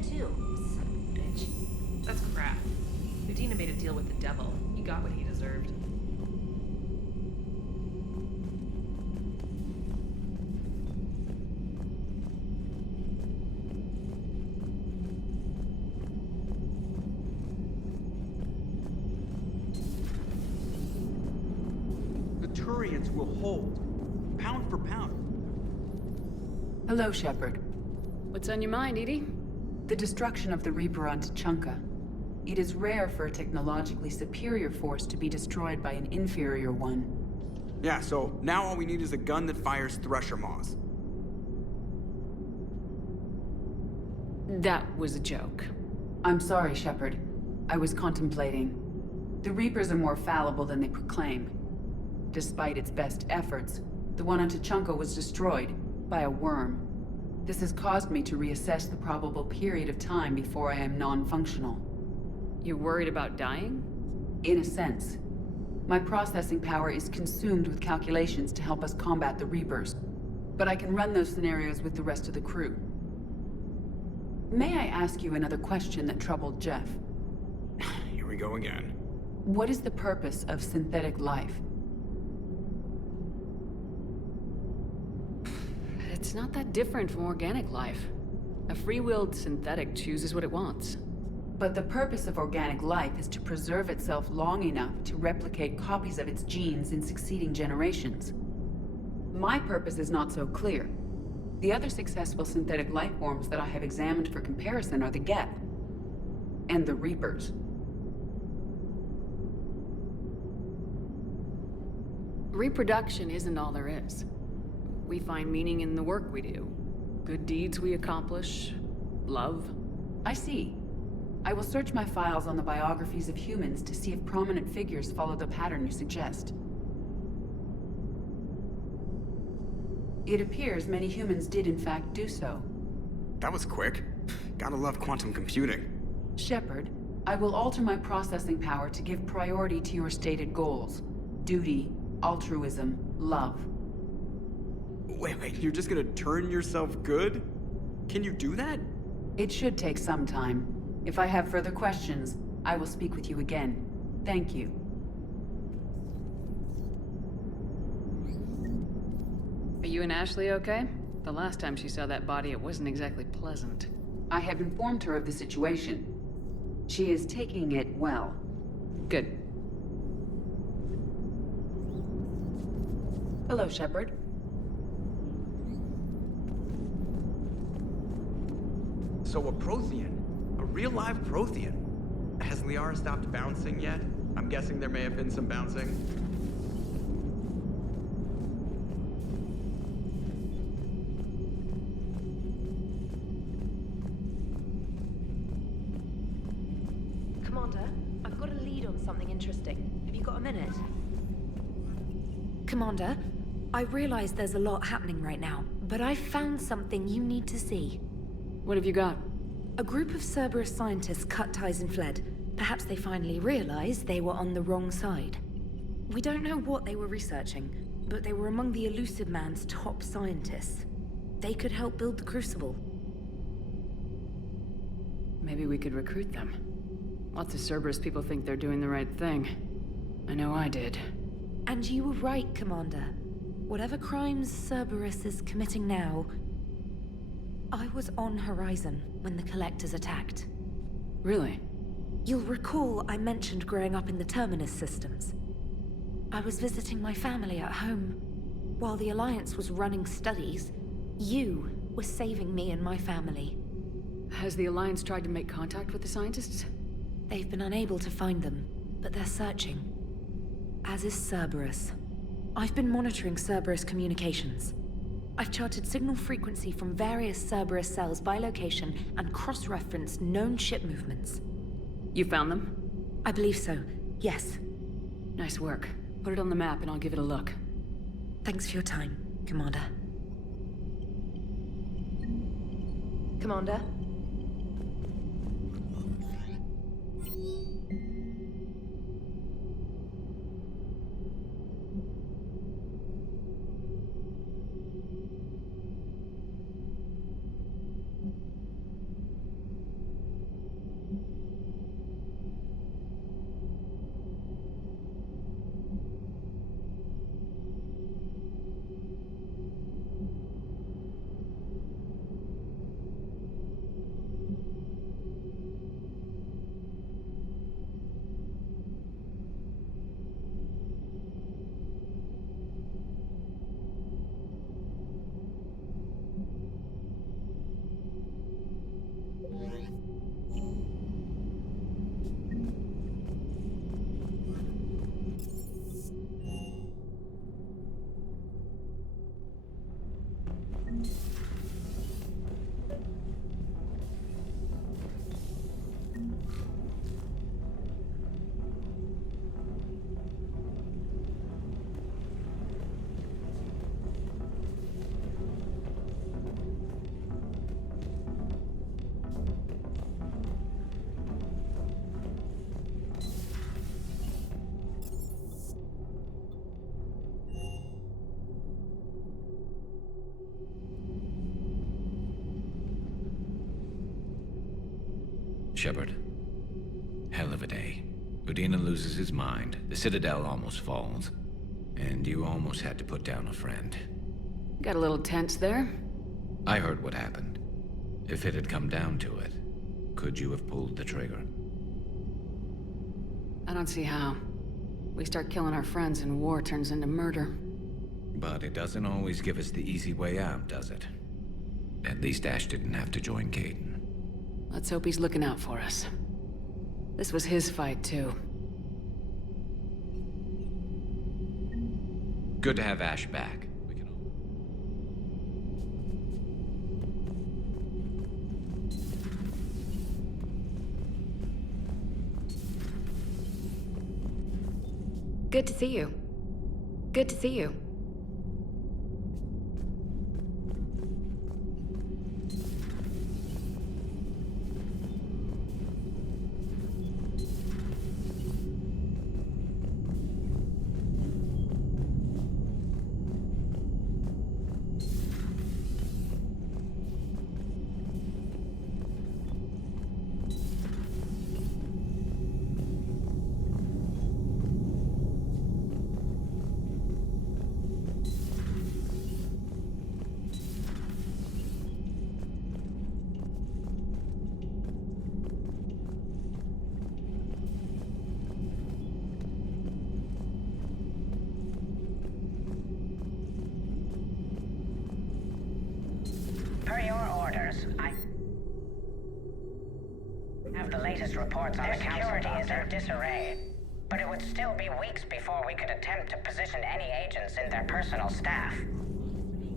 Udina too. Son of a bitch. That's crap. Udina made a deal with the devil. He got what he deserved. The Turians will hold, pound for pound. Hello, Shepard. What's on your mind, Edie? The destruction of the Reaper on Tuchanka. It is rare for a technologically superior force to be destroyed by an inferior one. Yeah, so now all we need is a gun that fires Thresher Maws. That was a joke. I'm sorry, Shepard. I was contemplating. The Reapers are more fallible than they proclaim. Despite its best efforts, the one on Tuchanka was destroyed by a worm. This has caused me to reassess the probable period of time before I am non-functional. You worried about dying? In a sense. My processing power is consumed with calculations to help us combat the Reapers. But I can run those scenarios with the rest of the crew. May I ask you another question that troubled Jeff? Here we go again. What is the purpose of synthetic life? It's not that different from organic life. A free-willed synthetic chooses what it wants. But the purpose of organic life is to preserve itself long enough to replicate copies of its genes in succeeding generations. My purpose is not so clear. The other successful synthetic life forms that I have examined for comparison are the Geth and the Reapers. Reproduction isn't all there is. We find meaning in the work we do. Good deeds we accomplish. Love. I see. I will search my files on the biographies of humans to see if prominent figures follow the pattern you suggest. It appears many humans did in fact do so. That was quick. Gotta love quantum computing. Shepard, I will alter my processing power to give priority to your stated goals. Duty, altruism, love. Wait, you're just gonna turn yourself good? Can you do that? It should take some time. If I have further questions, I will speak with you again. Thank you. Are you and Ashley okay? The last time she saw that body, it wasn't exactly pleasant. I have informed her of the situation. She is taking it well. Good. Hello, Shepard. So a Prothean. A real live Prothean. Has Liara stopped bouncing yet? I'm guessing there may have been some bouncing. Commander, I've got a lead on something interesting. Have you got a minute? Commander, I realize there's a lot happening right now, but I've found something you need to see. What have you got? A group of Cerberus scientists cut ties and fled. Perhaps they finally realized they were on the wrong side. We don't know what they were researching, but they were among the Elusive Man's top scientists. They could help build the Crucible. Maybe we could recruit them. Lots of Cerberus people think they're doing the right thing. I know I did. And you were right, Commander. Whatever crimes Cerberus is committing now, I was on Horizon when the Collectors attacked. Really? You'll recall I mentioned growing up in the Terminus systems. I was visiting my family at home. While the Alliance was running studies, you were saving me and my family. Has the Alliance tried to make contact with the scientists? They've been unable to find them, but they're searching. As is Cerberus. I've been monitoring Cerberus communications. I've charted signal frequency from various Cerberus cells by location and cross-referenced known ship movements. You found them? I believe so, yes. Nice work. Put it on the map and I'll give it a look. Thanks for your time, Commander. Commander? Shepard. Hell of a day. Udina loses his mind, the Citadel almost falls, and you almost had to put down a friend. Got a little tense there. I heard what happened. If it had come down to it, could you have pulled the trigger? I don't see how. We start killing our friends and war turns into murder. But it doesn't always give us the easy way out, does it? At least Ash didn't have to join Kaidan. Let's hope he's looking out for us. This was his fight, too. Good to have Ash back. Good to see you. Good to see you. Per your orders, I have the latest reports on the council is in disarray. But it would still be weeks before we could attempt to position any agents in their personal staff.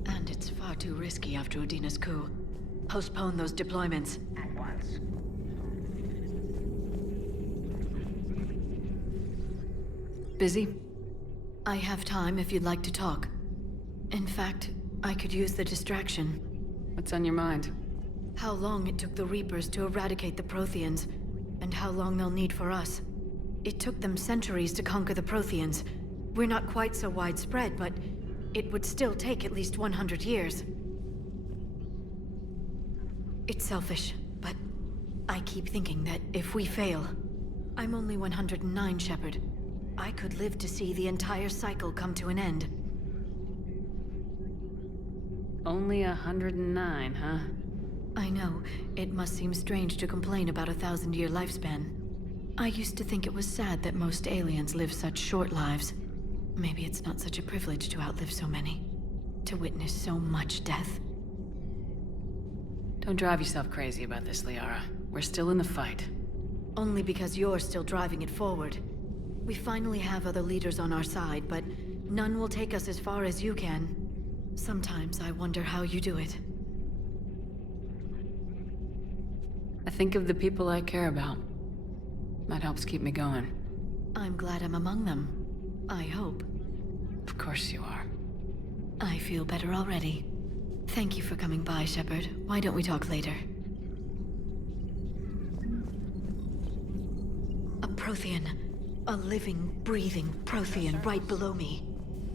And it's far too risky after Udina's coup. Postpone those deployments. At once. Busy? I have time if you'd like to talk. In fact, I could use the distraction. What's on your mind? How long it took the Reapers to eradicate the Protheans, and how long they'll need for us. It took them centuries to conquer the Protheans. We're not quite so widespread, but it would still take at least 100 years. It's selfish, but I keep thinking that if we fail... I'm only 109, Shepard. I could live to see the entire cycle come to an end. Only 109, huh? I know, it must seem strange to complain about a 1,000-year lifespan. I used to think it was sad that most aliens live such short lives. Maybe it's not such a privilege to outlive so many. To witness so much death. Don't drive yourself crazy about this, Liara. We're still in the fight. Only because you're still driving it forward. We finally have other leaders on our side, but none will take us as far as you can. Sometimes I wonder how you do it. I think of the people I care about. That helps keep me going. I'm glad I'm among them. I hope. Of course you are. I feel better already. Thank you for coming by, Shepard. Why don't we talk later? A Prothean. A living, breathing Prothean right below me.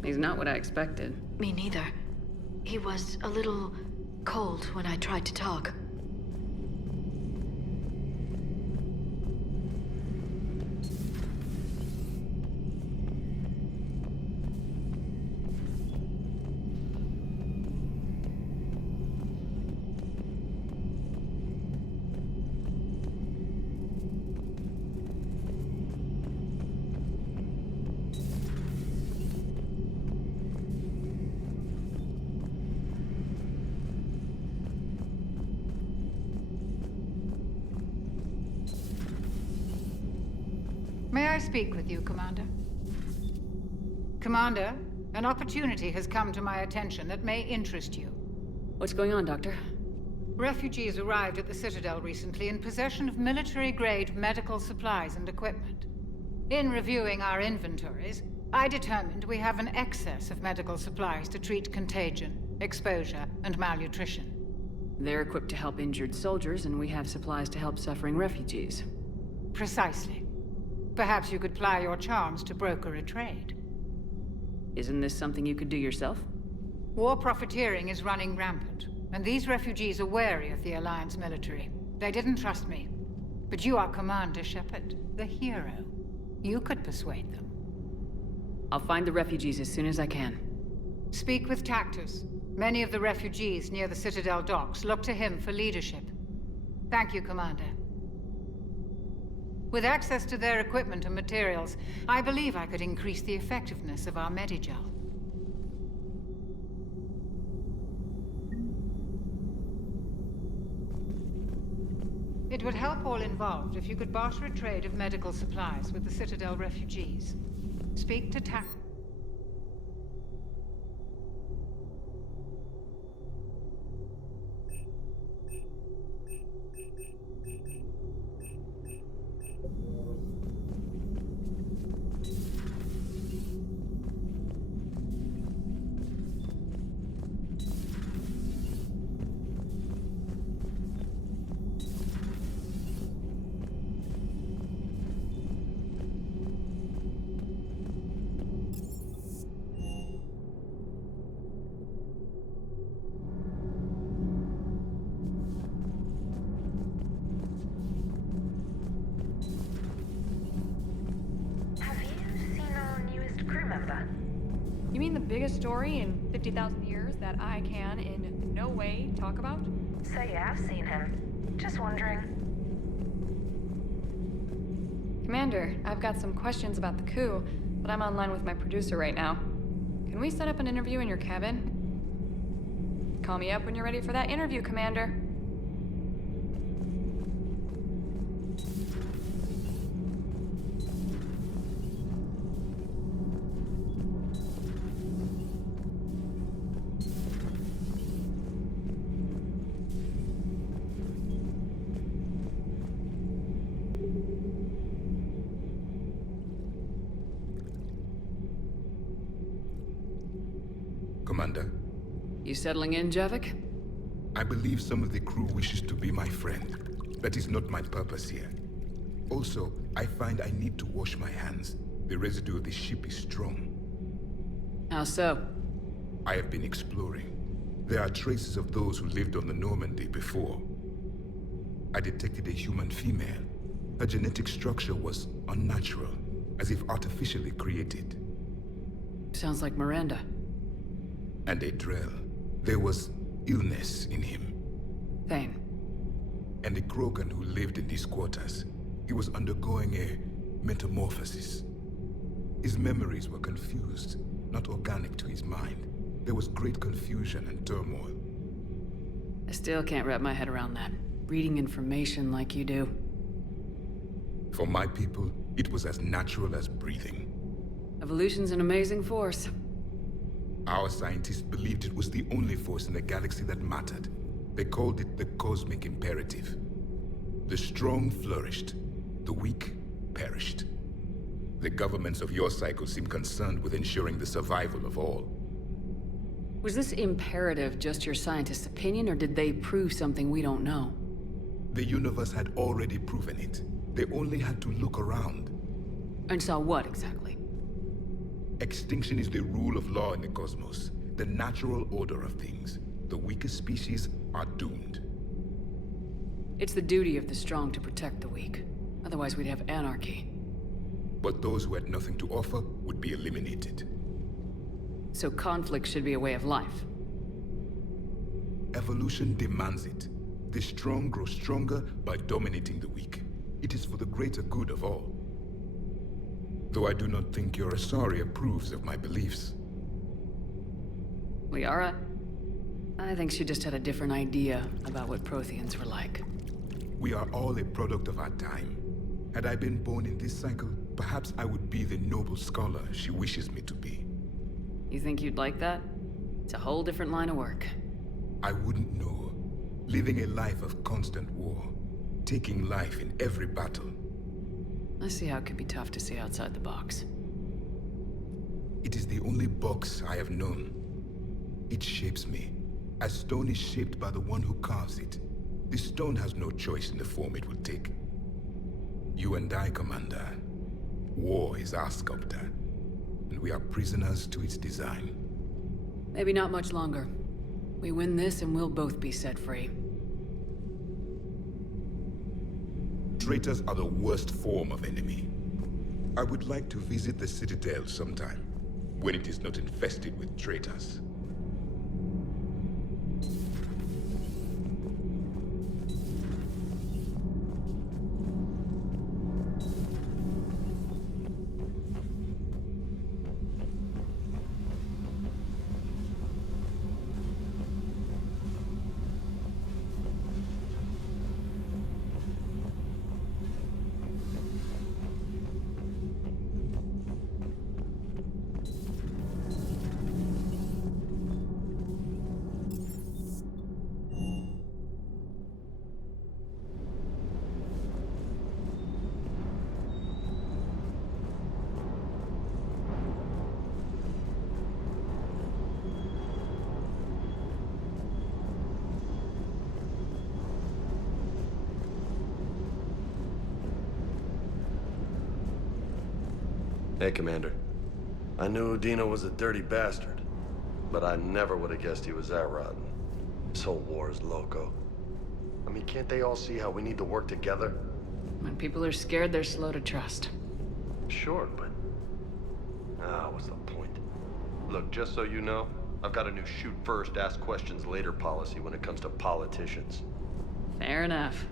He's not what I expected. Me neither. He was a little cold when I tried to talk. May I speak with you, Commander? Commander, an opportunity has come to my attention that may interest you. What's going on, Doctor? Refugees arrived at the Citadel recently in possession of military-grade medical supplies and equipment. In reviewing our inventories, I determined we have an excess of medical supplies to treat contagion, exposure, and malnutrition. They're equipped to help injured soldiers, and we have supplies to help suffering refugees. Precisely. Perhaps you could ply your charms to broker a trade. Isn't this something you could do yourself? War profiteering is running rampant, and these refugees are wary of the Alliance military. They didn't trust me. But you are Commander Shepard, the hero. You could persuade them. I'll find the refugees as soon as I can. Speak with Tactus. Many of the refugees near the Citadel docks look to him for leadership. Thank you, Commander. With access to their equipment and materials, I believe I could increase the effectiveness of our Medigel. It would help all involved if you could barter a trade of medical supplies with the Citadel refugees. Speak to Tactus. You mean the biggest story in 50,000 years that I can in no way talk about? So yeah, I've seen him. Just wondering. Commander, I've got some questions about the coup, but I'm online with my producer right now. Can we set up an interview in your cabin? Call me up when you're ready for that interview, Commander. Commander? You settling in, Javik? I believe some of the crew wishes to be my friend. That is not my purpose here. Also, I find I need to wash my hands. The residue of the ship is strong. How so? I have been exploring. There are traces of those who lived on the Normandy before. I detected a human female. Her genetic structure was unnatural, as if artificially created. Sounds like Miranda. And a Drell. There was illness in him. Thane. And a Krogan who lived in these quarters. He was undergoing a metamorphosis. His memories were confused, not organic to his mind. There was great confusion and turmoil. I still can't wrap my head around that. Reading information like you do. For my people, it was as natural as breathing. Evolution's an amazing force. Our scientists believed it was the only force in the galaxy that mattered. They called it the cosmic imperative. The strong flourished, the weak perished. The governments of your cycle seem concerned with ensuring the survival of all. Was this imperative just your scientists' opinion, or did they prove something we don't know? The universe had already proven it. They only had to look around. And saw what, exactly? Extinction is the rule of law in the cosmos, the natural order of things. The weakest species are doomed. It's the duty of the strong to protect the weak. Otherwise we'd have anarchy. But those who had nothing to offer would be eliminated. So conflict should be a way of life. Evolution demands it. The strong grow stronger by dominating the weak. It is for the greater good of all. Though I do not think your Asari approves of my beliefs. Liara? I think she just had a different idea about what Protheans were like. We are all a product of our time. Had I been born in this cycle, perhaps I would be the noble scholar she wishes me to be. You think you'd like that? It's a whole different line of work. I wouldn't know. Living a life of constant war. Taking life in every battle. I see how it could be tough to see outside the box. It is the only box I have known. It shapes me, as stone is shaped by the one who carves it. The stone has no choice in the form it will take. You and I, Commander. War is our sculptor, and we are prisoners to its design. Maybe not much longer. We win this and we'll both be set free. Traitors are the worst form of enemy. I would like to visit the Citadel sometime, when it is not infested with traitors. Hey, Commander. I knew Udina was a dirty bastard, but I never would have guessed he was that rotten. This whole war is loco. I mean, can't they all see how we need to work together? When people are scared, they're slow to trust. Sure, but... what's the point? Look, just so you know, I've got a new shoot first, ask questions later policy when it comes to politicians. Fair enough.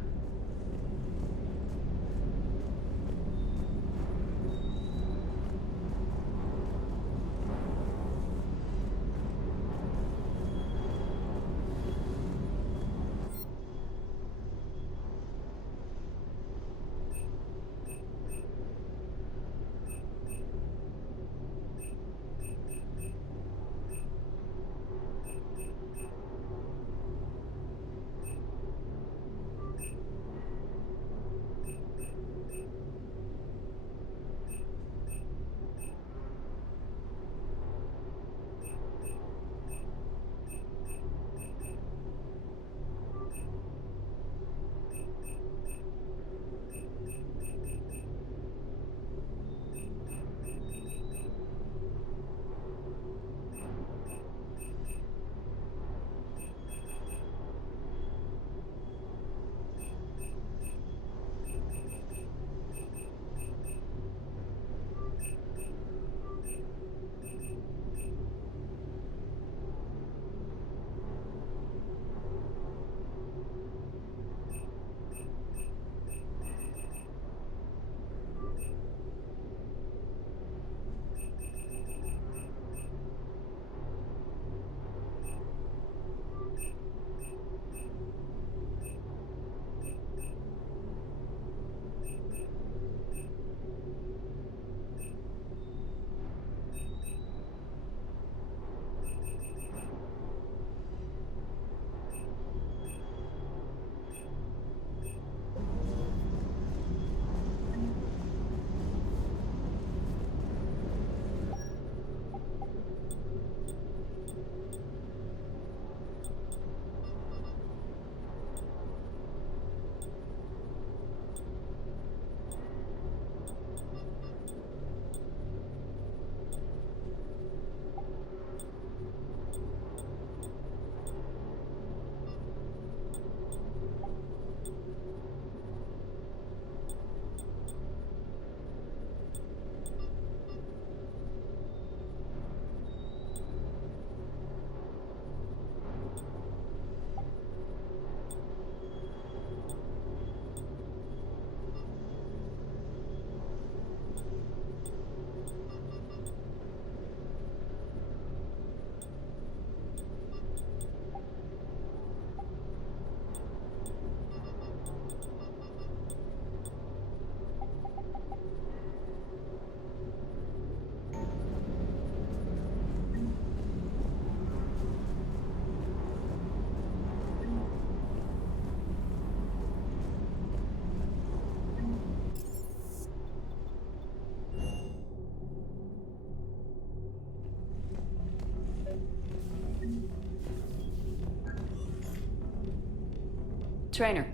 Trainer,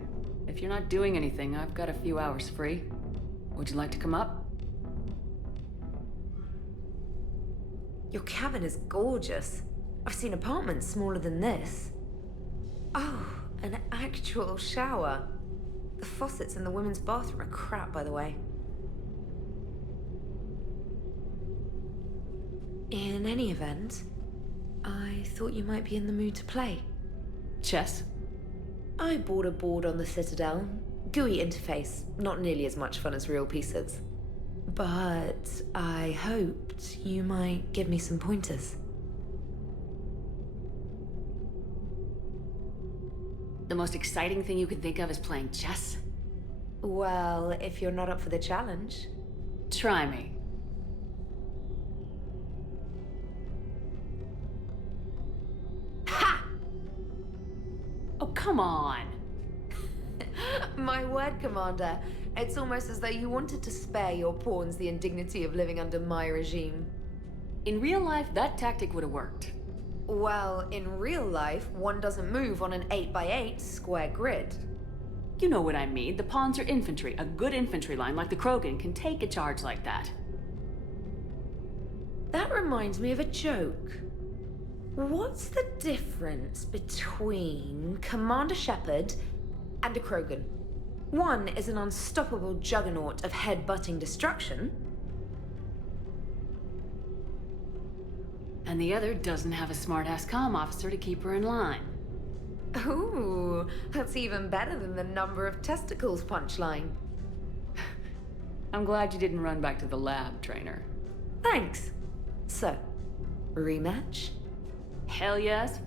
if you're not doing anything, I've got a few hours free. Would you like to come up? Your cabin is gorgeous. I've seen apartments smaller than this. Oh, an actual shower. The faucets in the women's bathroom are crap, by the way. In any event, I thought you might be in the mood to play. Chess? I bought a board on the Citadel. GUI interface, not nearly as much fun as real pieces. But I hoped you might give me some pointers. The most exciting thing you can think of is playing chess? Well, if you're not up for the challenge. Try me. Ha! Oh, come on! My word, Commander. It's almost as though you wanted to spare your pawns the indignity of living under my regime. In real life, that tactic would have worked. Well, in real life, one doesn't move on an 8x8 square grid. You know what I mean. The pawns are infantry. A good infantry line like the Krogan can take a charge like that. That reminds me of a joke. What's the difference between Commander Shepard and a Krogan? One is an unstoppable juggernaut of head-butting destruction. And the other doesn't have a smart-ass comm officer to keep her in line. Ooh, that's even better than the number of testicles punchline. I'm glad you didn't run back to the lab, trainer. Thanks. So, rematch? Hell yes.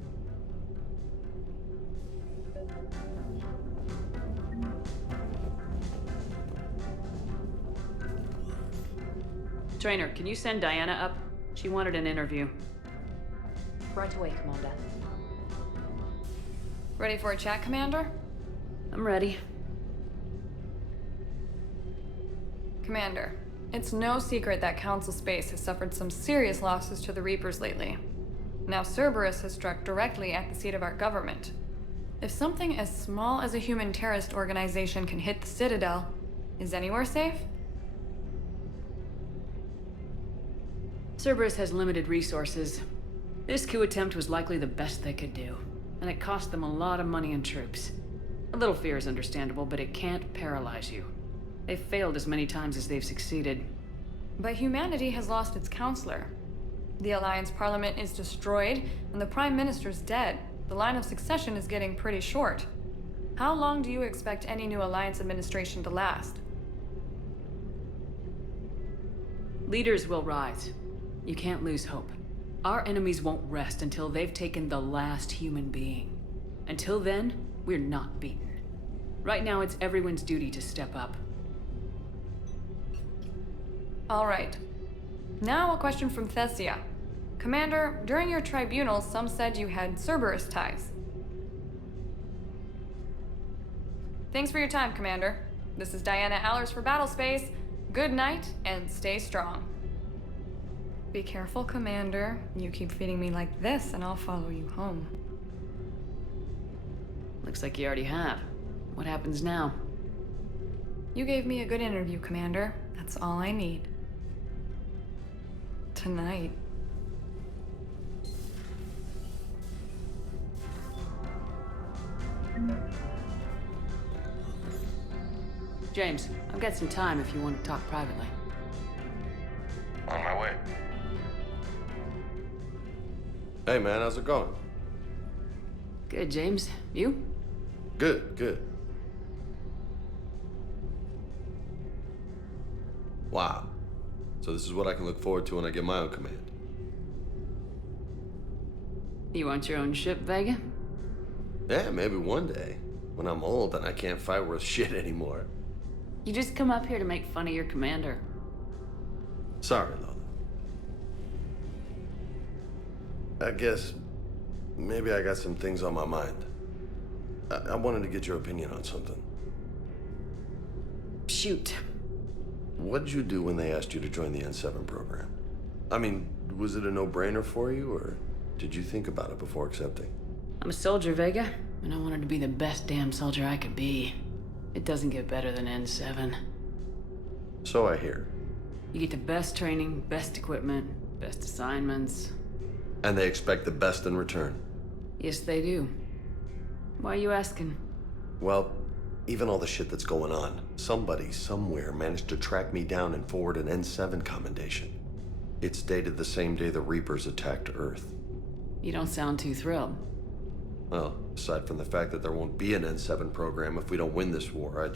Trainer, can you send Diana up? She wanted an interview. Right away, Commander. Ready for a chat, Commander? I'm ready. Commander, it's no secret that Council Space has suffered some serious losses to the Reapers lately. Now Cerberus has struck directly at the seat of our government. If something as small as a human terrorist organization can hit the Citadel, is anywhere safe? Cerberus has limited resources. This coup attempt was likely the best they could do, and it cost them a lot of money and troops. A little fear is understandable, but it can't paralyze you. They've failed as many times as they've succeeded. But humanity has lost its counselor. The Alliance Parliament is destroyed, and the Prime Minister's dead. The line of succession is getting pretty short. How long do you expect any new Alliance administration to last? Leaders will rise. You can't lose hope. Our enemies won't rest until they've taken the last human being. Until then, we're not beaten. Right now, it's everyone's duty to step up. All right. Now a question from Thessia. Commander, during your tribunal, some said you had Cerberus ties. Thanks for your time, Commander. This is Diana Allers for Battlespace. Good night, and stay strong. Be careful, Commander. You keep feeding me like this, and I'll follow you home. Looks like you already have. What happens now? You gave me a good interview, Commander. That's all I need. Tonight. James, I've got some time if you want to talk privately. On my way. Hey man, how's it going? Good, James. You? Good, good. Wow. So this is what I can look forward to when I get my own command. You want your own ship, Vega? Yeah, maybe one day. When I'm old and I can't fight worth shit anymore. You just come up here to make fun of your commander. Sorry, Lola. I guess maybe I got some things on my mind. I wanted to get your opinion on something. Shoot. What did you do when they asked you to join the N7 program? I mean, was it a no-brainer for you, or did you think about it before accepting? I'm a soldier, Vega, and I wanted to be the best damn soldier I could be. It doesn't get better than N7. So I hear. You get the best training, best equipment, best assignments. And they expect the best in return. Yes, they do. Why are you asking? Well, Even all the shit that's going on, somebody, somewhere, managed to track me down and forward an N7 commendation. It's dated the same day the Reapers attacked Earth. You don't sound too thrilled. Well, aside from the fact that there won't be an N7 program if we don't win this war,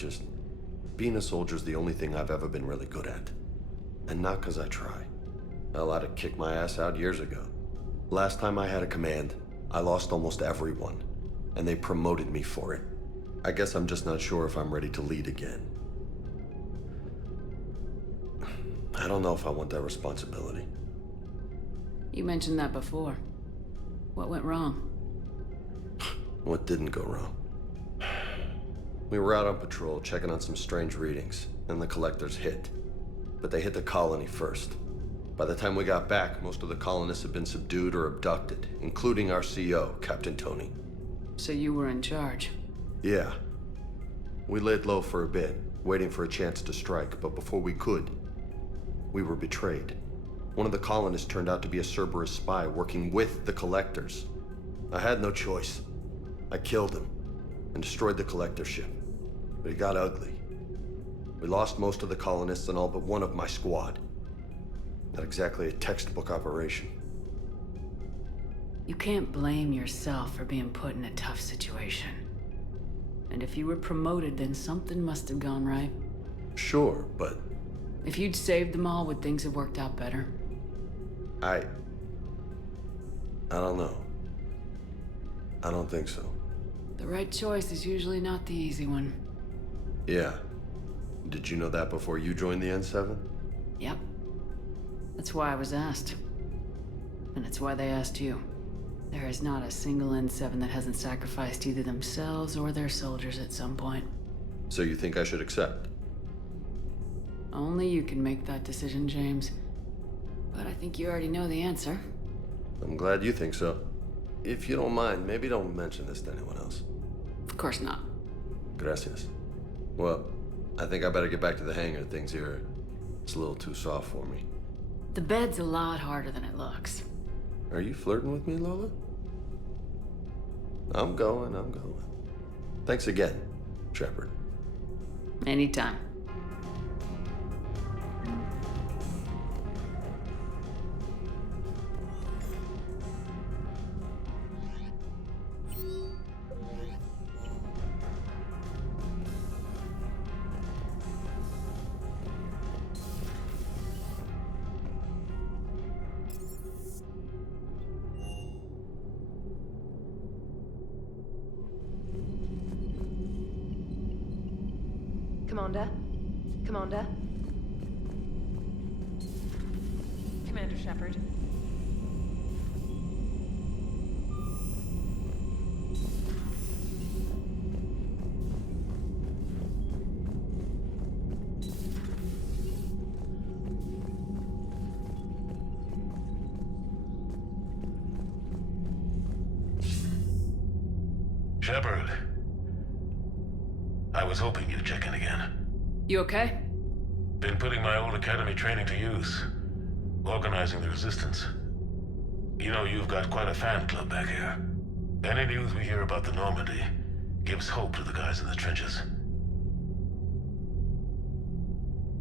being a soldier's the only thing I've ever been really good at. And not 'cause I try. Hell, I'd have kicked my ass out years ago. Last time I had a command, I lost almost everyone, and they promoted me for it. I guess I'm just not sure if I'm ready to lead again. I don't know if I want that responsibility. You mentioned that before. What went wrong? What didn't go wrong? We were out on patrol, checking on some strange readings, and the Collectors hit. But they hit the colony first. By the time we got back, most of the colonists had been subdued or abducted, including our CO, Captain Tony. So you were in charge? Yeah. We laid low for a bit, waiting for a chance to strike, but before we could, we were betrayed. One of the colonists turned out to be a Cerberus spy working with the Collectors. I had no choice. I killed him and destroyed the Collector ship. But it got ugly. We lost most of the colonists and all but one of my squad. Not exactly a textbook operation. You can't blame yourself for being put in a tough situation. And if you were promoted, then something must have gone right. Sure, but... If you'd saved them all, would things have worked out better? I don't know. I don't think so. The right choice is usually not the easy one. Yeah. Did you know that before you joined the N7? Yep. That's why I was asked. And it's why they asked you. There is not a single N7 that hasn't sacrificed either themselves or their soldiers at some point. So you think I should accept? Only you can make that decision, James. But I think you already know the answer. I'm glad you think so. If you don't mind, maybe don't mention this to anyone else. Of course not. Gracias. Well, I think I better get back to the hangar. Things here, it's a little too soft for me. The bed's a lot harder than it looks. Are you flirting with me, Lola? I'm going. Thanks again, Shepard. Anytime. Commander? Commander Shepard. Shepard. I was hoping you'd check in again. You okay? Been putting my old academy training to use. Organizing the resistance. You know, you've got quite a fan club back here. Any news we hear about the Normandy gives hope to the guys in the trenches.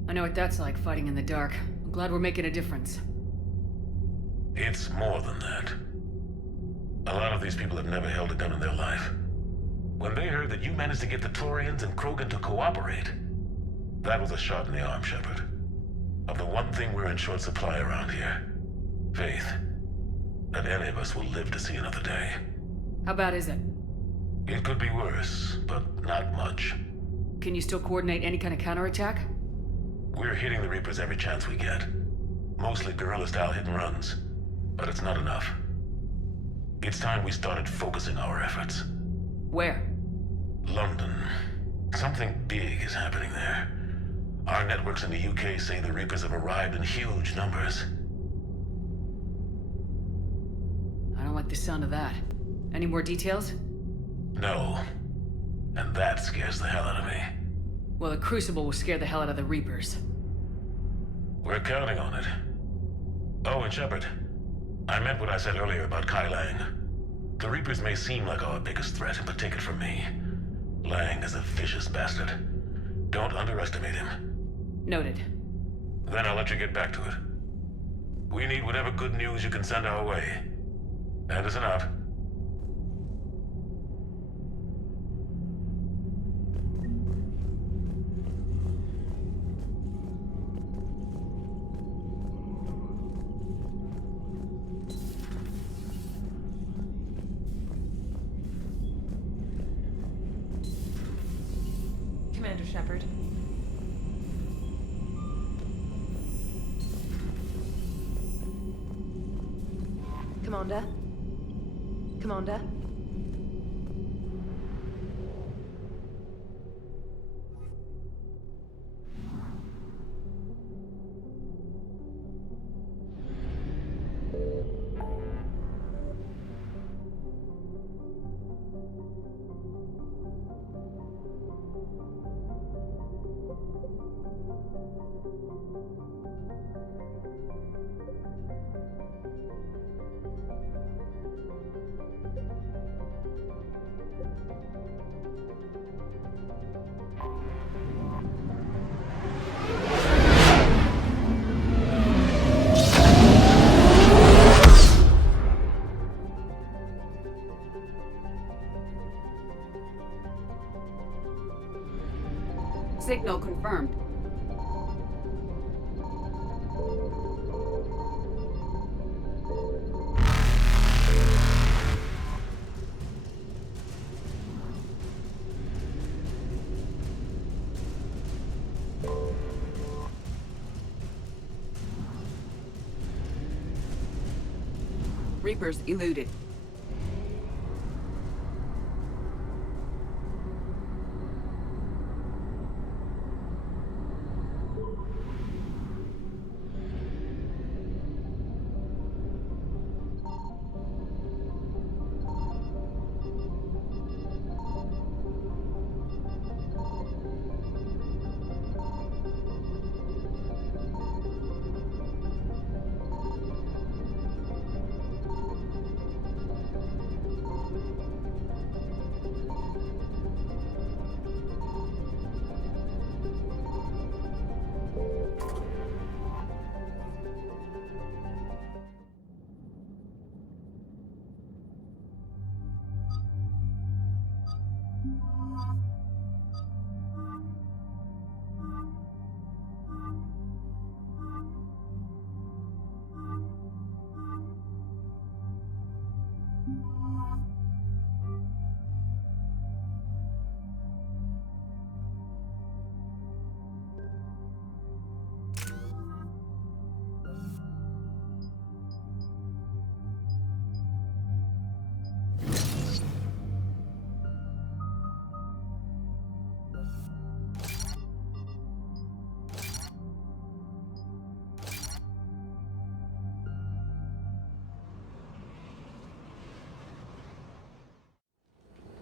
I know what that's like, fighting in the dark. I'm glad we're making a difference. It's more than that. A lot of these people have never held a gun in their life. When they heard that you managed to get the Turians and Krogan to cooperate, that was a shot in the arm, Shepard. Of the one thing we're in short supply around here. Faith. That any of us will live to see another day. How bad is it? It could be worse, but not much. Can you still coordinate any kind of counterattack? We're hitting the Reapers every chance we get. Mostly guerrilla-style hit-and-runs. But it's not enough. It's time we started focusing our efforts. Where? London. Something big is happening there. Our networks in the UK say the Reapers have arrived in huge numbers. I don't like the sound of that. Any more details? No. And that scares the hell out of me. Well, the Crucible will scare the hell out of the Reapers. We're counting on it. Oh, and Shepard, I meant what I said earlier about Kai Lang. The Reapers may seem like our biggest threat, but take it from me. Lang is a vicious bastard. Don't underestimate him. Noted. Then I'll let you get back to it. We need whatever good news you can send our way. Anderson out. Commander Shepard. Commander? Commander? Signal confirmed. Reapers eluded.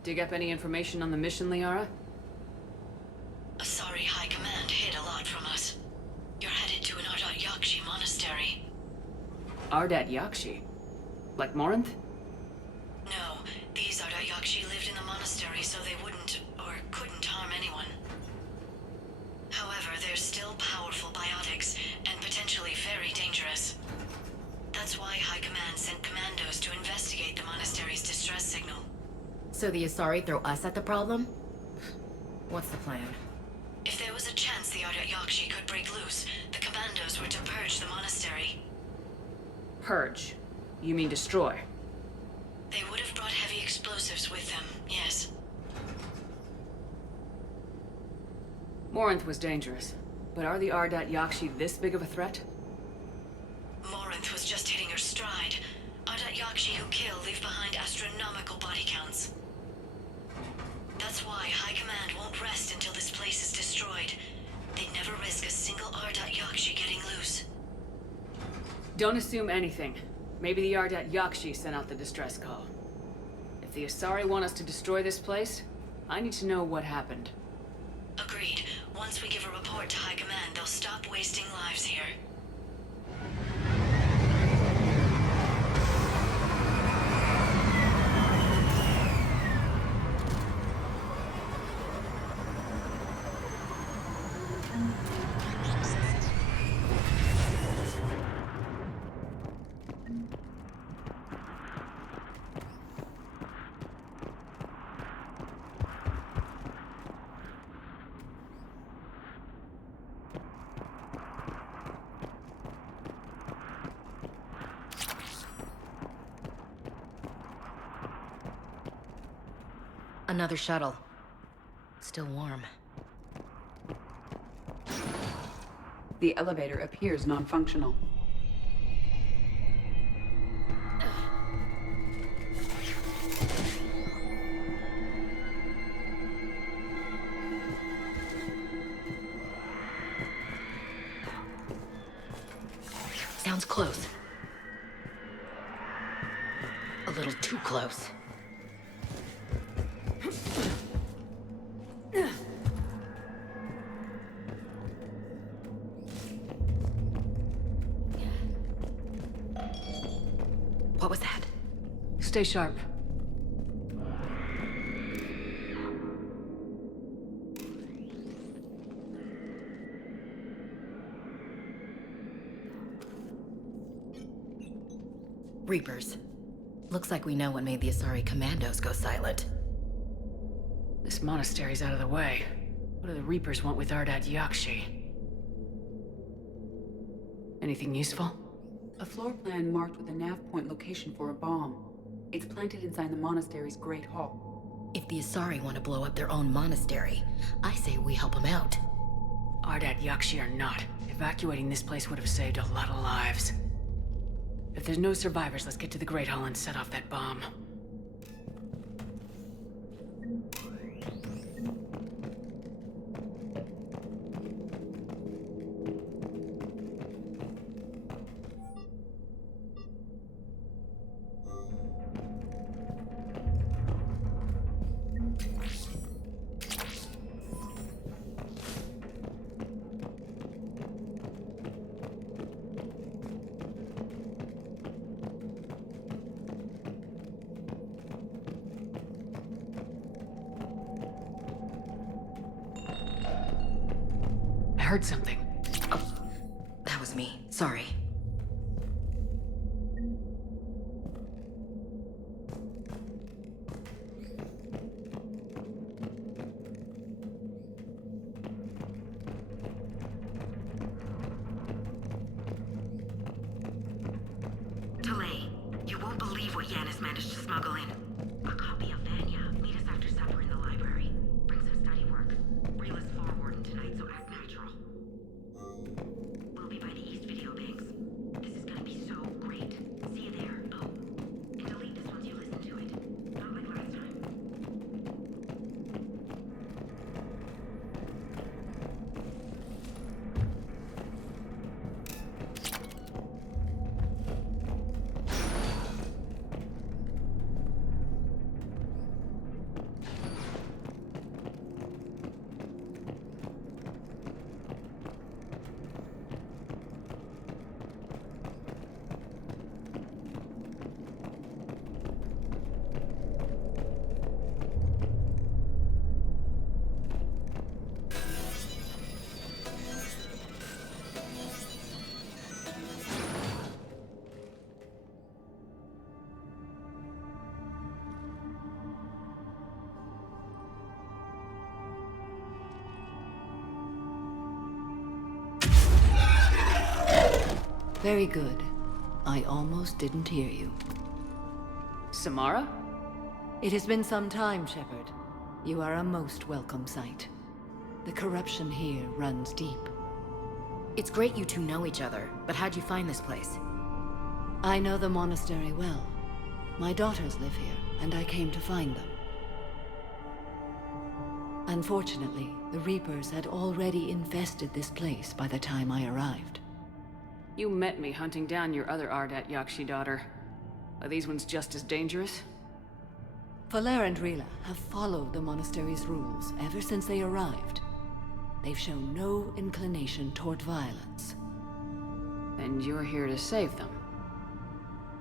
Dig up any information on the mission, Liara? Asari High Command hid a lot from us. You're headed to an Ardat Yakshi monastery. Ardat Yakshi? Like Morinth? No, these Ardat Yakshi lived in the monastery so they wouldn't, or couldn't harm anyone. However, they're still powerful biotics, and potentially very dangerous. That's why High Command sent commandos to investigate the monastery's distress signal. So the Asari throw us at the problem? What's the plan? If there was a chance the Ardat Yakshi could break loose, the commandos were to purge the monastery. Purge? You mean destroy? They would have brought heavy explosives with them, yes. Morinth was dangerous, but are the Ardat Yakshi this big of a threat? Morinth was just hitting her stride. Ardat Yakshi who kill leave behind astronomical body counts. That's why High Command won't rest until this place is destroyed. They'd never risk a single Ardat Yakshi getting loose. Don't assume anything. Maybe the Ardat Yakshi sent out the distress call. If the Asari want us to destroy this place, I need to know what happened. Agreed. Once we give a report to High Command, they'll stop wasting lives here. Another shuttle. Still warm. The elevator appears non-functional. Sounds close. A little too close. What was that? Stay sharp. Reapers. Looks like we know what made the Asari commandos go silent. This monastery's out of the way. What do the Reapers want with Ardat Yakshi? Anything useful? A floor plan marked with a nav point location for a bomb. It's planted inside the monastery's Great Hall. If the Asari want to blow up their own monastery, I say we help them out. Ardat Yakshi or not, evacuating this place would have saved a lot of lives. If there's no survivors, let's get to the Great Hall and set off that bomb. I heard something. Oh, that was me. Sorry. Delay. You won't believe what Yanis managed to smuggle in. A copy of Vanya. Meet us after supper in the library. Bring some study work. Reela's floor warden tonight, so act natural. We'll be by the East Video Banks. This is gonna be so great. See you there. Oh, and delete this once you listen to it. Not like last time. Very good. I almost didn't hear you. Samara? It has been some time, Shepard. You are a most welcome sight. The corruption here runs deep. It's great you two know each other, but how'd you find this place? I know the monastery well. My daughters live here, and I came to find them. Unfortunately, the Reapers had already infested this place by the time I arrived. You met me hunting down your other Ardat Yakshi daughter. Are these ones just as dangerous? Falere and Reela have followed the monastery's rules ever since they arrived. They've shown no inclination toward violence. And you're here to save them?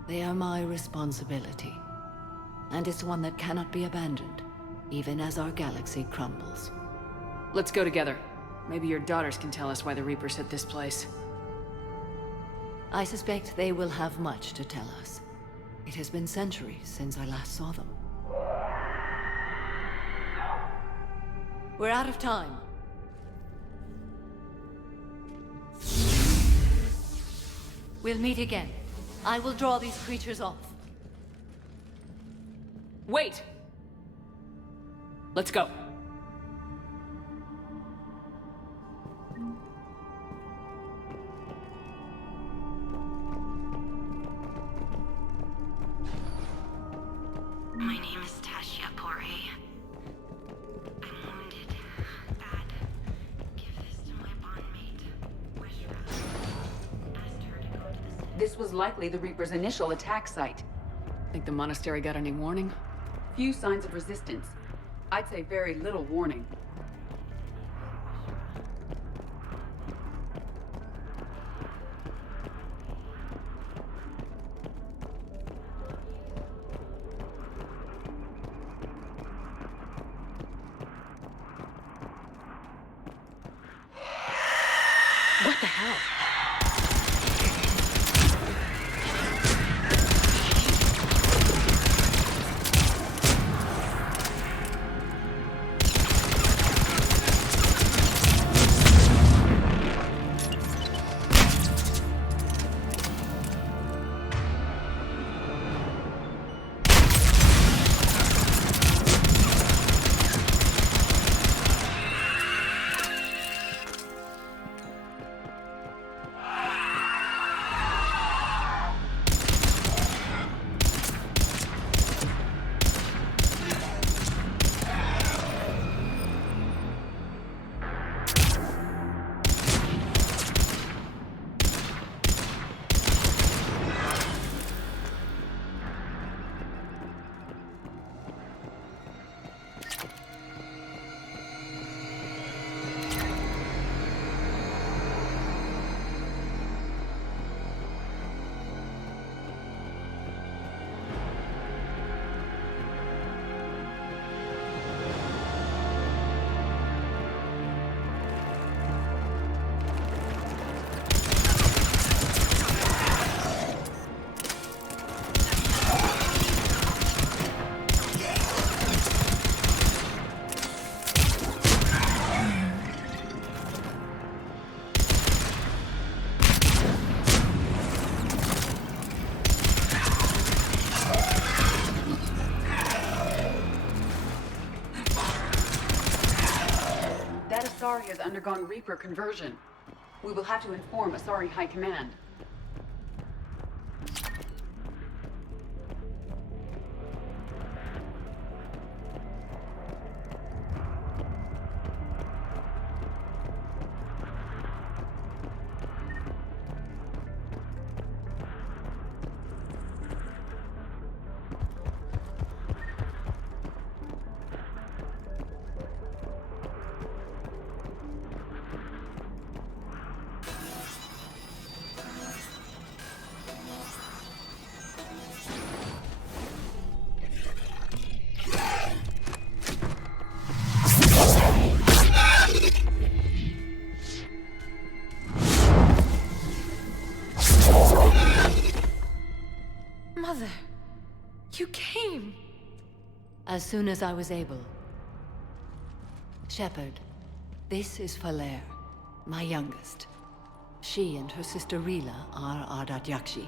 They are my responsibility. And it's one that cannot be abandoned, even as our galaxy crumbles. Let's go together. Maybe your daughters can tell us why the Reapers hit this place. I suspect they will have much to tell us. It has been centuries since I last saw them. We're out of time. We'll meet again. I will draw these creatures off. Wait! Let's go. My name is Tasha Pore. I'm wounded. Bad. Give this to my bondmate, Weshra. Asked her to go to the city. This was likely the Reaper's initial attack site. Think the monastery got any warning? Few signs of resistance. I'd say very little warning. What the hell? Asari has undergone Reaper conversion. We will have to inform Asari High Command. Mother, you came. As soon as I was able. Shepard, this is Falere, my youngest. She and her sister Rila are Ardat Yakshi.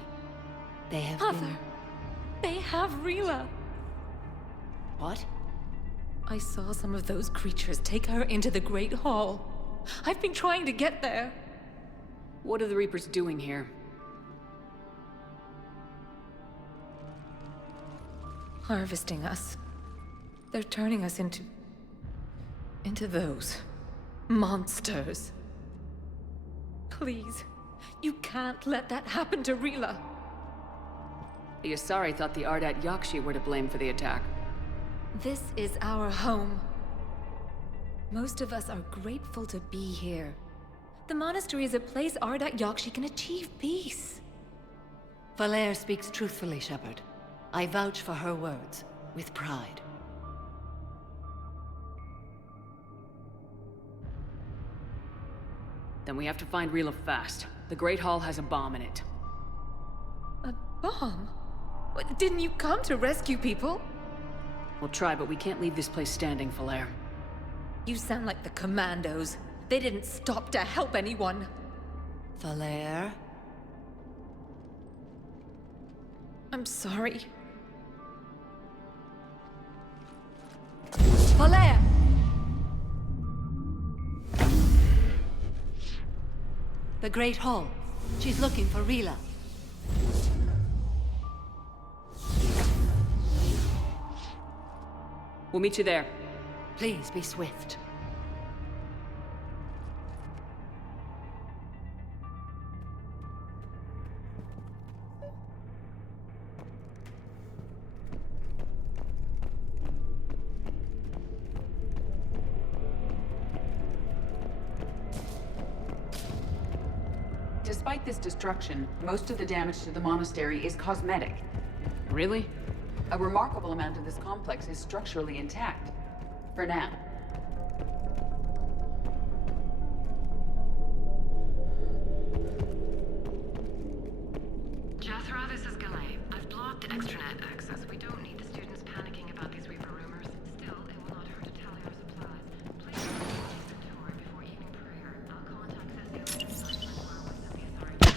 They have Mother, they have Rila. What? I saw some of those creatures take her into the Great Hall. I've been trying to get there. What are the Reapers doing here? Harvesting us. They're turning us into those monsters. Please, you can't let that happen to Rila. The Asari thought the Ardat Yakshi were to blame for the attack. This is our home. Most of us are grateful to be here. The monastery is a place Ardat Yakshi can achieve peace. Falere speaks truthfully, Shepard. I vouch for her words, with pride. Then we have to find Rila fast. The Great Hall has a bomb in it. A bomb? What, didn't you come to rescue people? We'll try, but we can't leave this place standing, Falere. You sound like the Commandos. They didn't stop to help anyone. Falere? I'm sorry. Falere! The Great Hall. She's looking for Rila. We'll meet you there. Please be swift. Despite this destruction, most of the damage to the monastery is cosmetic. Really? A remarkable amount of this complex is structurally intact. For now. Jethro, this is Galay. I've blocked extranet access. We don't need the students panicking about these Reaper rumors. Still, it will not hurt to tally our supplies. Please review the inventory before evening prayer. I'll contact Cecil and decide when Marlowe sent the authorities.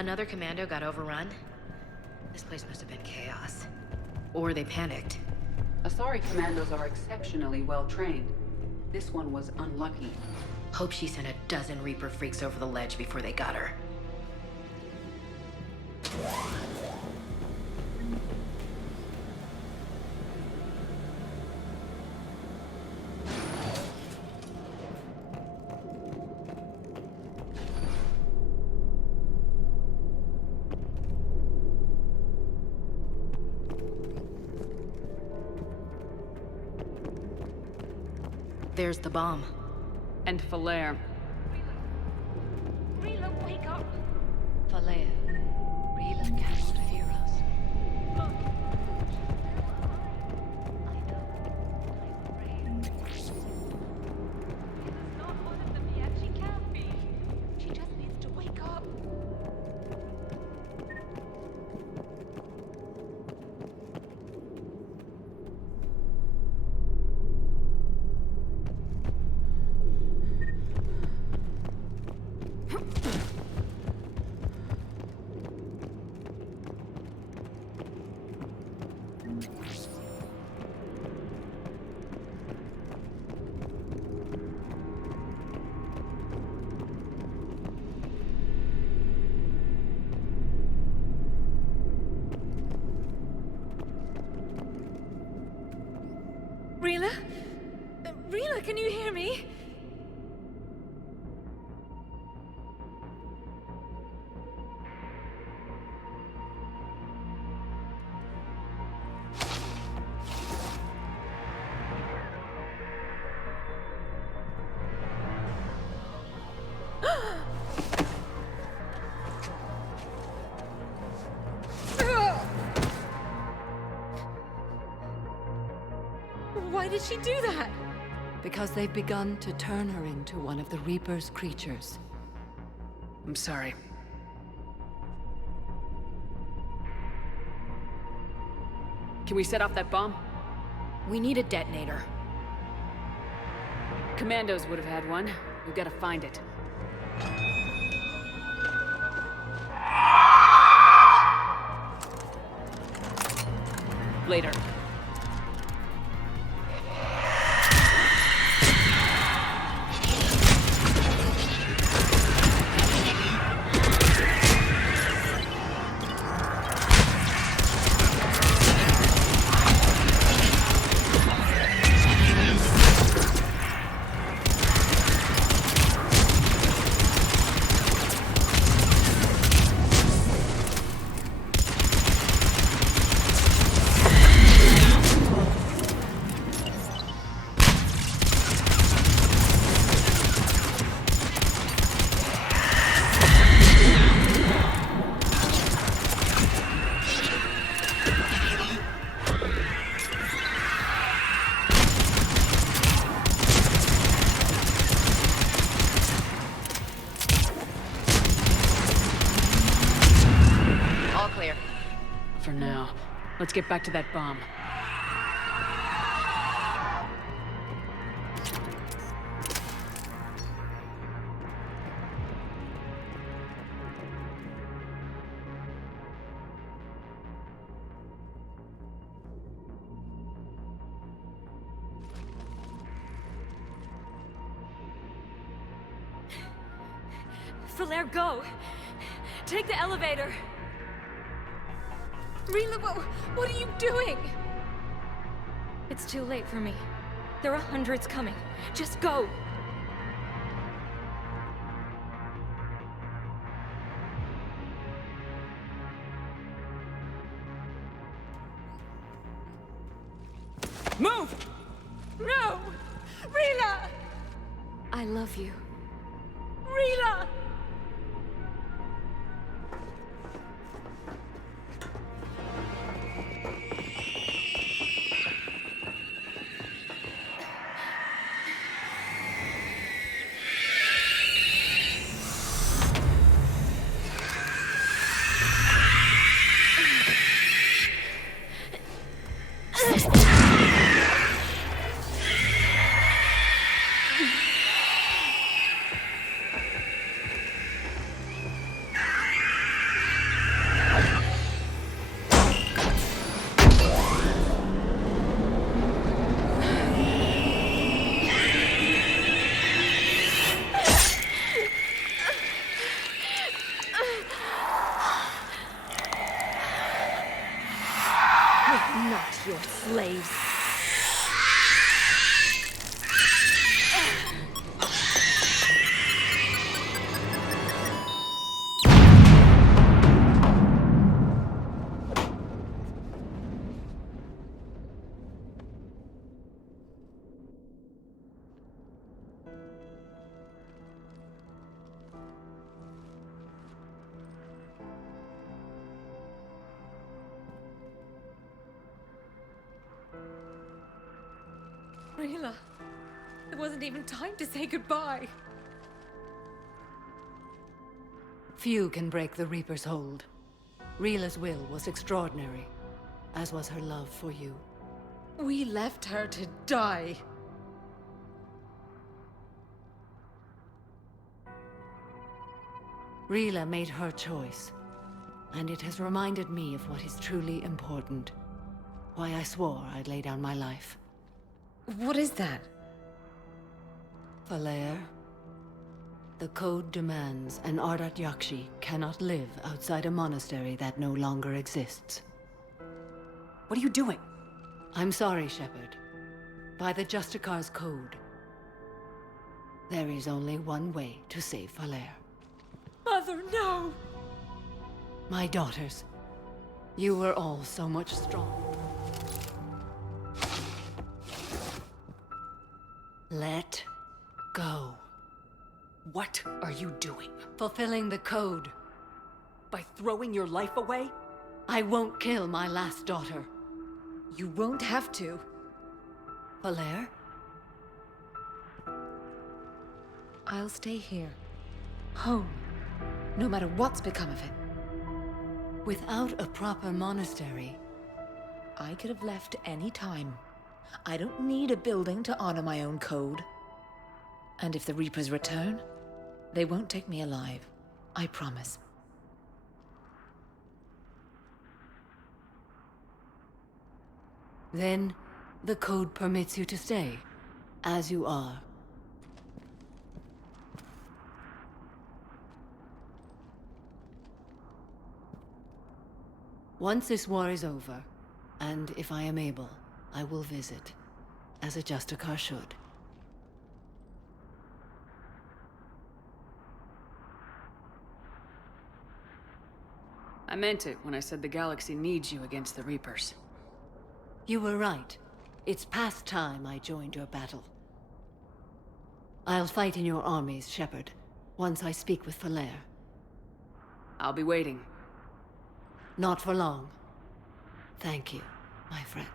Another commando got overrun? This place must have been chaos. Or they panicked. Asari commandos are exceptionally well trained. This one was unlucky. Hope she sent a dozen Reaper freaks over the ledge before they got her. There's the bomb. And Falere. Rila, wake up! Falea, Rila cannot fear us. Not one of them yet. She can't be. She just needs to wake up. Rila? Rila, can you hear me? Why did she do that? Because they've begun to turn her into one of the Reaper's creatures. I'm sorry. Can we set off that bomb? We need a detonator. Commandos would have had one. We've got to find it. Later. For now. Let's get back to that bomb. Falere, go! Take the elevator! Rila, what are you doing? It's too late for me. There are hundreds coming. Just go! Move! No! Rila! I love you. Rila! Rila, there wasn't even time to say goodbye. Few can break the Reaper's hold. Rila's will was extraordinary, as was her love for you. We left her to die. Rila made her choice, and it has reminded me of what is truly important. Why I swore I'd lay down my life. What is that? Falere. The code demands an Ardat Yakshi cannot live outside a monastery that no longer exists. What are you doing? I'm sorry, Shepard. By the Justicar's code, there is only one way to save Falere. Mother, no! My daughters, you were all so much stronger. Let go. What are you doing? Fulfilling the code. By throwing your life away? I won't kill my last daughter. You won't have to. Falere? I'll stay here. Home. No matter what's become of it. Without a proper monastery, I could have left any time. I don't need a building to honor my own code. And if the Reapers return, they won't take me alive. I promise. Then, the code permits you to stay, as you are. Once this war is over, and if I am able, I will visit, as a Justicar should. I meant it when I said the galaxy needs you against the Reapers. You were right. It's past time I joined your battle. I'll fight in your armies, Shepard, once I speak with Falere. I'll be waiting. Not for long. Thank you, my friend.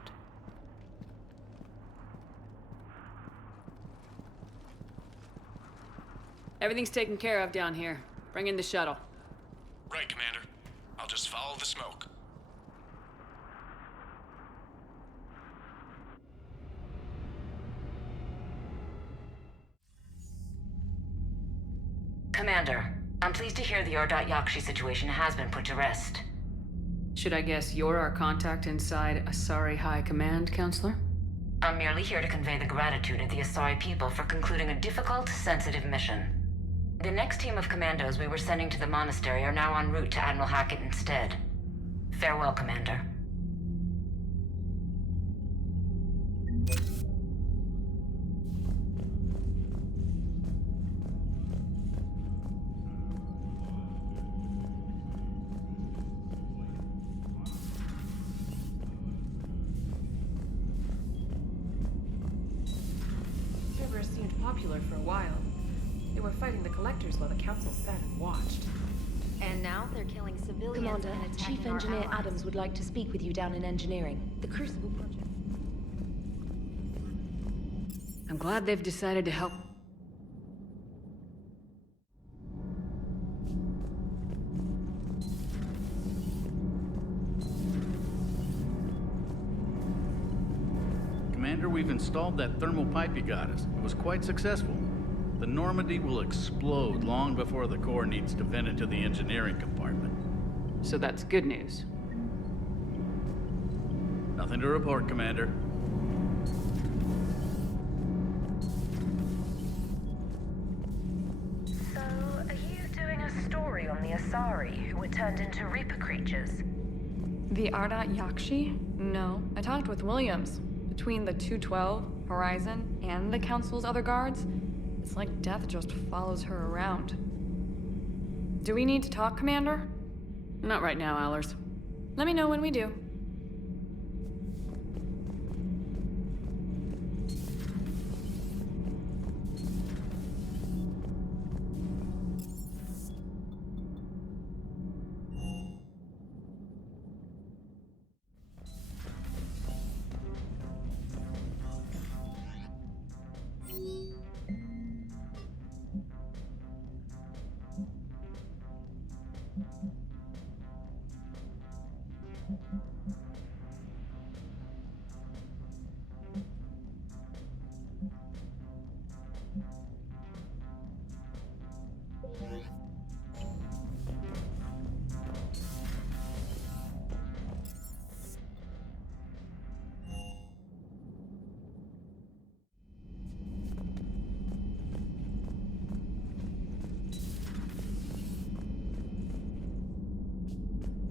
Everything's taken care of down here. Bring in the shuttle. Right, Commander. I'll just follow the smoke. Commander, I'm pleased to hear the Ardat Yakshi situation has been put to rest. Should I guess you're our contact inside Asari High Command, Counselor? I'm merely here to convey the gratitude of the Asari people for concluding a difficult, sensitive mission. The next team of commandos we were sending to the monastery are now en route to Admiral Hackett instead. Farewell, Commander. Cerberus seemed popular for a while. They were fighting the Collectors while the Council sat and watched. And now they're killing civilians. Commander, and attacking Chief our Engineer allies. Adams would like to speak with you down in engineering. The Crucible project. I'm glad they've decided to help. Commander, we've installed that thermal pipe you got us. It was quite successful. The Normandy will explode long before the core needs to vent into the engineering compartment. So that's good news. Nothing to report, Commander. So, are you doing a story on the Asari who were turned into Reaper creatures? The Ardat Yakshi? No. I talked with Williams. Between the 212, Horizon, and the Council's other guards, it's like death just follows her around. Do we need to talk, Commander? Not right now, Allers. Let me know when we do.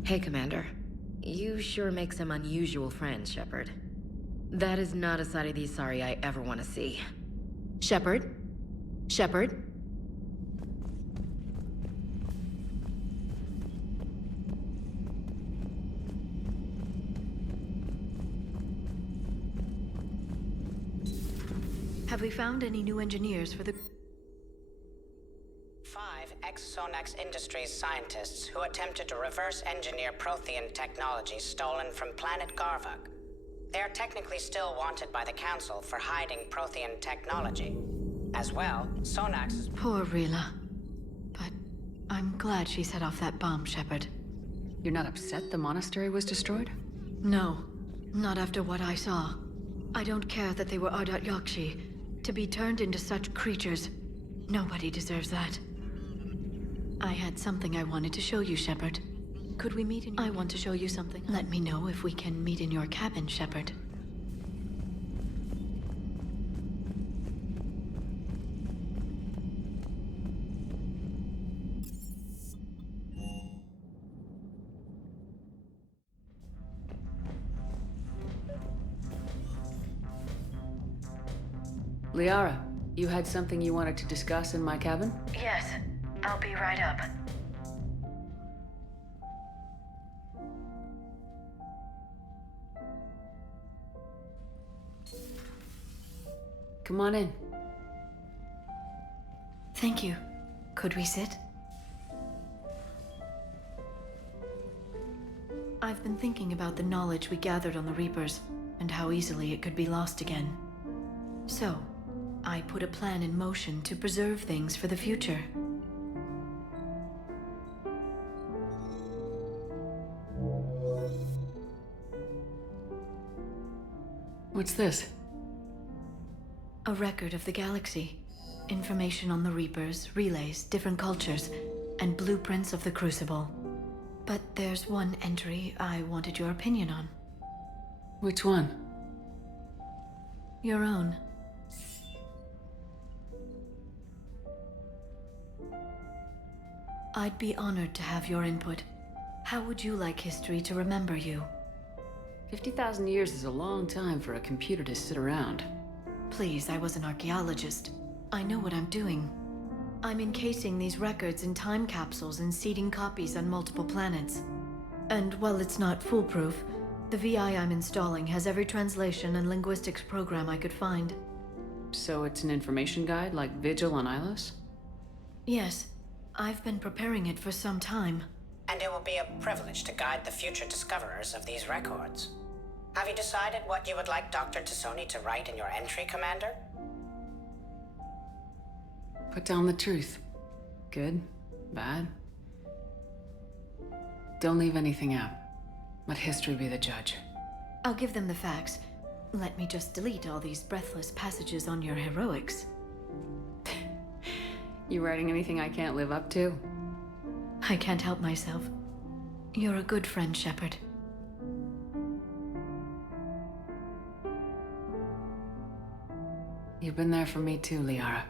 Hey, Commander. You sure make some unusual friends, Shepard. That is not a side of the Asari I ever want to see. Shepard? Shepard? Have we found any new engineers for the... 5 ex-Sonax Industries scientists who attempted to reverse engineer Prothean technology stolen from planet Garvug. They are technically still wanted by the Council for hiding Prothean technology. As well, Sonax is... Poor Rila. But I'm glad she set off that bomb, Shepard. You're not upset the monastery was destroyed? No, not after what I saw. I don't care that they were Ardat Yakshi. To be turned into such creatures, nobody deserves that. I had something I wanted to show you, Shepard. Could we meet in your... I want to show you something. Let me know if we can meet in your cabin, Shepard. Liara, you had something you wanted to discuss in my cabin? Yes, I'll be right up. Come on in. Thank you. Could we sit? I've been thinking about the knowledge we gathered on the Reapers, and how easily it could be lost again. So, I put a plan in motion to preserve things for the future. What's this? A record of the galaxy. Information on the Reapers, relays, different cultures, and blueprints of the Crucible. But there's one entry I wanted your opinion on. Which one? Your own. I'd be honored to have your input. How would you like history to remember you? 50,000 years is a long time for a computer to sit around. Please, I was an archaeologist. I know what I'm doing. I'm encasing these records in time capsules and seeding copies on multiple planets. And while it's not foolproof, the VI I'm installing has every translation and linguistics program I could find. So it's an information guide like Vigil on Ilos? Yes. I've been preparing it for some time. And it will be a privilege to guide the future discoverers of these records. Have you decided what you would like Dr. T'Soni to write in your entry, Commander? Put down the truth. Good, bad. Don't leave anything out. Let history be the judge. I'll give them the facts. Let me just delete all these breathless passages on your heroics. You writing anything I can't live up to? I can't help myself. You're a good friend, Shepard. You've been there for me too, Liara.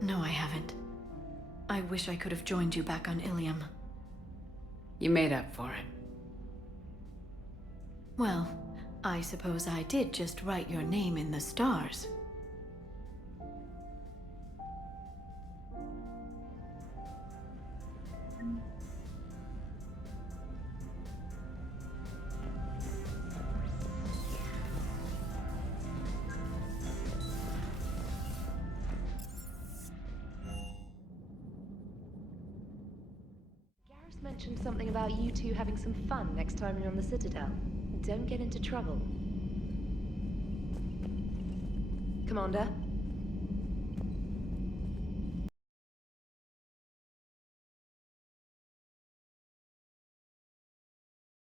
No, I haven't. I wish I could have joined you back on Ilium. You made up for it. Well, I suppose I did just write your name in the stars. Mentioned something about you two having some fun next time you're on the Citadel. Don't get into trouble. Commander?